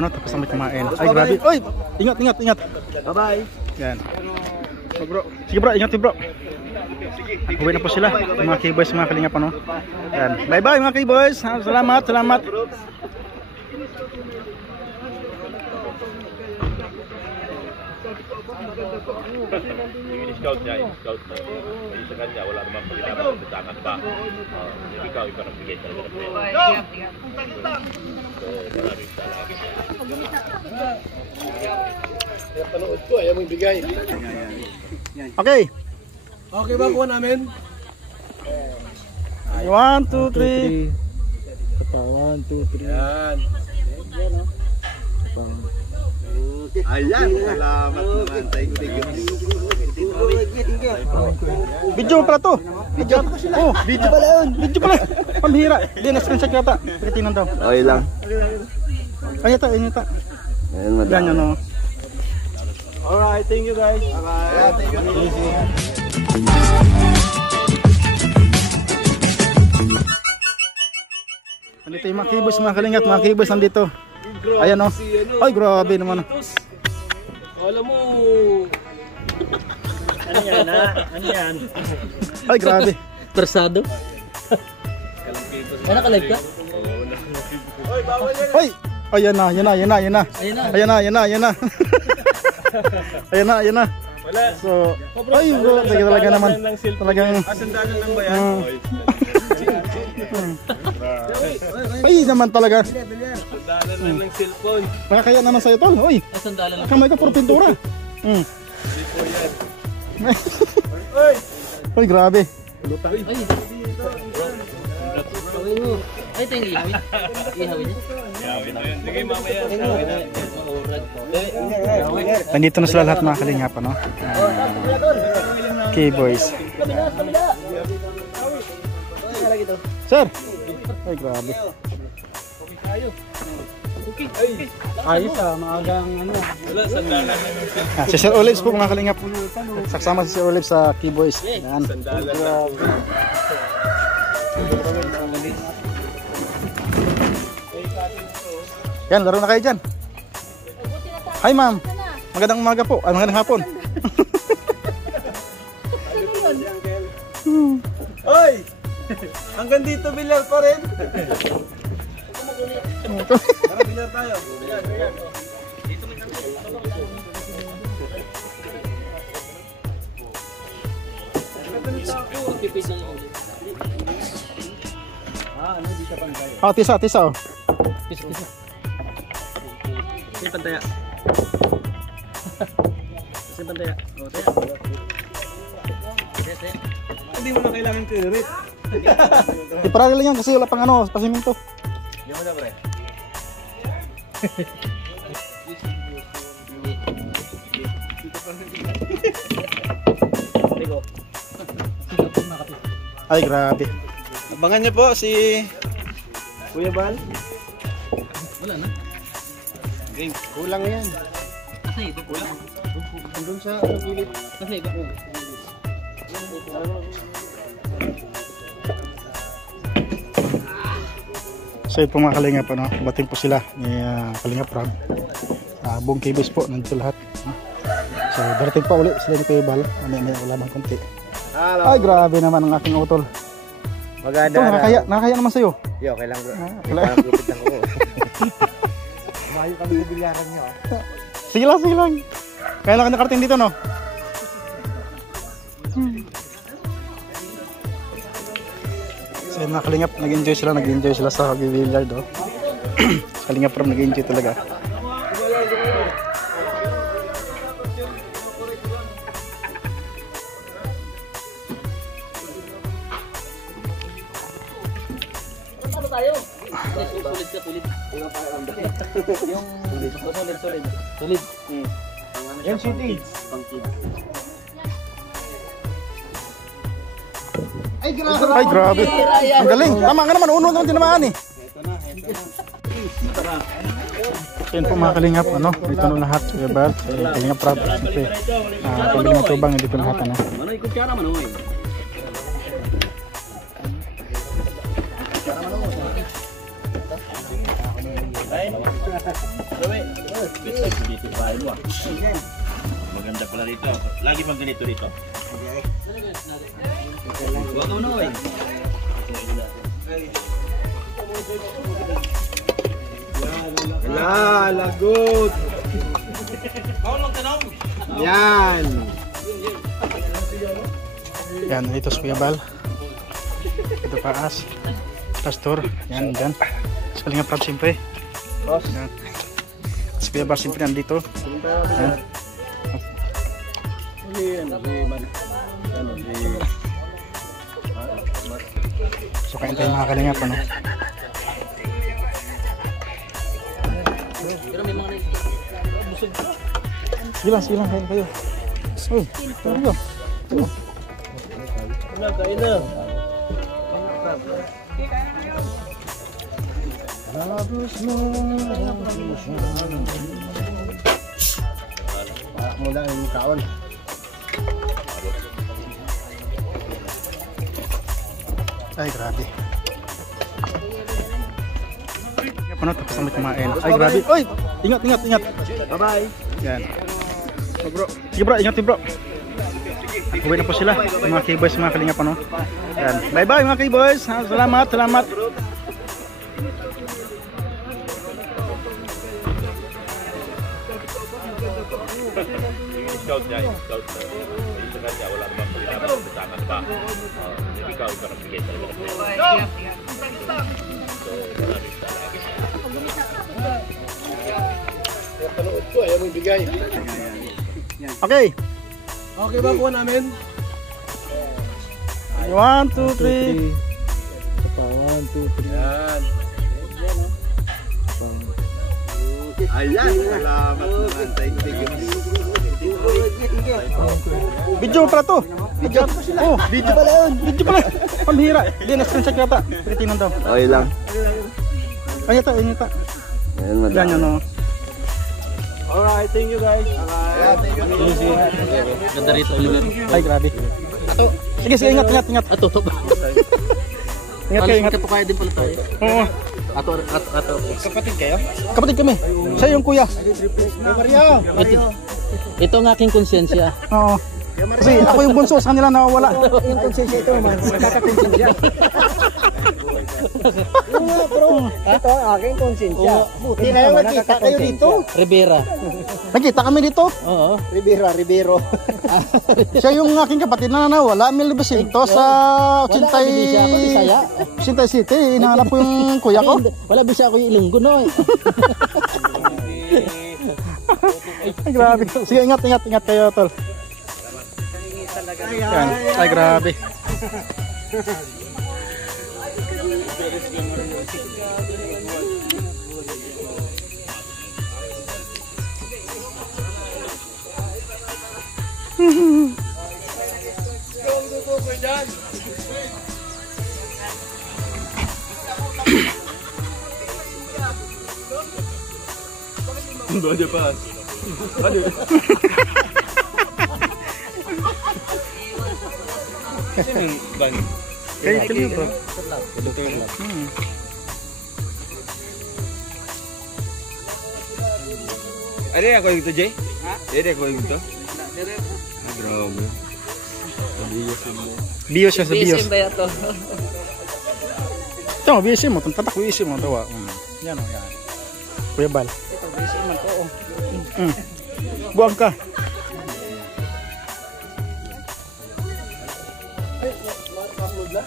ano, tapos na kumain. Ay, grabe. Oy, ingat, ingat, ingat. Bye-bye. Yan. So, bro. Sige bro, ingat bro. Uwi na po sila, mga K-boys, mga kalingap ano. Yan. Bye-bye mga K-boys. Salamat, salamat. Yung scout niya, scout na. Yung sa kanya, wala naman pagkinaman sa tangan pa. Yung ikaw nagbigay talaga ng pera. So, maraming salamat. Panood ko, ayaw mo ibigay. Okay. Okay ba kuha namin? 1, 2, 3. 1, 2, 3. Yan. Ayan, salamat naman. Thank you. Video pala to. Video. Oh, video pala yun. Video pala. Pambihira. Hindi, na-screenshot yata. Pagkatinan daw. Okay lang. Ay, yata, ay, yata. Yan yun, no. Alright, thank you guys. Bye-bye. Thank you. Nandito yung mga K-boys, mga kalingap, mga K-boys nandito. Ayan o. Ay, grabe naman. Alam mo. Ano yan ha? Ano yan? Ay, grabe. Persado? Ano ka-live ka? Oy, bawal yan. Ay! Ayan na, ayan na, ayan na, ayan na. Ayan na, ayan na, ayan na. Ayan na, ayan na. Wala. So, ay, bro, talaga naman. Talagang, Sandalan lang ba yan? ay, naman talaga. Sandalan lang ng cellphone. Nakakaya naman sa'yo, tol. Uy, Sandalan lang. kamay ka, puro pintura. Hindi po yan. Ay, grabe. Ay, ito yung ihawin. Ihawin niya. Sige, mamaya. Nandito na sila lahat mga kalingap, ano? K-boys. Sir! Ay, grabe. Ayos maagang ano. Wala, sandalan lang ng cellphone. Si Sir Olives po mga kalingap. Saksama si Sir Olives sa K-boys. Yan. Sandalan lang. Yan, laro na kayo dyan. Hi ma'am. Magandang umaga po. Ay, magandang hapon. Oy! Hanggang dito bilyar pa rin. Tara, bilyar tayo. Oh, tisa, tisa oh. Sino pantaya? Sino pantaya? O, taya. Hindi mo na kailangan clearit. Iparali lang yan kasi wala pang ano, pasiminto. Hindi mo na pre. Ay, grabe. Abangan niyo po si Kuya Bal. Wala na. Game. Kulang yan. Kasi ito kulang. Andun sa gilid. Kasi iba ko. So ito mga kalingap, ano, batin po sila ni Kalingap Rob. Buong K-boys po, nandito lahat. So darating pa ulit sila ni Kuya Bal. May wala bang konti. Ay, grabe naman ang aking utol. Maganda. Ito, nakakaya naman sa'yo. Yo, kailangan ko. Wala. Gupit lang ko. Bayo kami sa bilyaran niyo. Sige lang, sige lang. Kaya lang ka nakarating dito, no? So yun mga kalingap, nag-enjoy sila sa billiard, oh. Kalingap Rob, nag-enjoy talaga. Tayo. Sulit ka, sulit. Yung sulit. Sulit. Yan shooting. Ay, grabe. Ang galing. Tama nga naman, uno naman tinamaan eh. Yan po mga kalingap, ano, dito na lahat. Kuya Bal, Kalingap Rob, siyempre. Pabili ng tubang, dito na lahat, ano. Manoy, kutsara manoy. Ay, Best dito bahay mo. Maganda pala rito. Lagi bang ganito rito? Huwag mo na eh. Wala, lagot. Yan. Yan, dito sa Kuya Bal. Ito paas. Pastor. Yan, dyan. Sa Kalinga Prab, siyempre. Yan. Sa Kuya Bal, siyempre, nandito. Yan. So, kain tayo mga Kalinga pa, no? Pero may mga busog pa. Sige lang, kain kayo. Uy, kain kayo. Kain na. Mula yung kaon. Ay, grabe. Ano, tapos na may kumain. Ay, grabe. Uy, ingat. Bye-bye. Yan. Sige bro, ingat bro. Uwi na po sila, mga K-boys, mga Kalinga pa, no? Yan. Bye-bye mga K-boys. Salamat. Scout niya, scout na. Sa kanya, wala naman pagkinaman ng tangan pa. Ikaw yung parang bigay talaga ng pera. So, maraming salamat. Panood ko, ayaw mong bigay. Okay. Okay ba po namin? 1, 2, 3. 1, 2, 3. Yan. Ayan, salamat naman. Thank you. Video pala to. Video. Oh, video pala yun. Video pala. Pambihira. Hindi, na-screenshot yata. Pilipinan daw. Okay lang. Kanya ta. Yan yun, no. Alright, thank you guys. Alright, thank you. Ganda rito, Oliver. Ay, grabe. Sige, ingat. Ato. Ingat kayo, ingat. Kapukaya din pala tayo. Oo. Ato. Kapatid kayo? Kapatid kami. Siya yung kuya. Mario! Ito ang aking konsensya. Oo. Kasi ako yung bunso sa kanila nawawala. Yung konsensya ito, man. Nakakakonsensya. Bro, ito aking konsensya. Buti na yung nakita kayo dito. Rivera. Nakita kami dito. Oo. Rivero. Siya yung aking kapatid na nawala. Mil Besinto sa Bisaya ako, Bisaya. Cintay City. Hinahanap ko yung kuya ko. Wala bisa ako yung Ilonggo, no? Ay, grabe. Sige, ingat kayo, tol. Yan. Ay, grabe. Doon aja pas. Aduh. Sini bang. Kayak itu bro. Ada yang kau gitu, Jay? Ada yang kau gitu? Grabe. Bios siya sa bios. BSM ba ito? Ito, BSM mo. Tatak BSM mo. Tawa. Yan o, yan. Kuya Bal. Ito, BSM man ko. Buang ka. Upload na?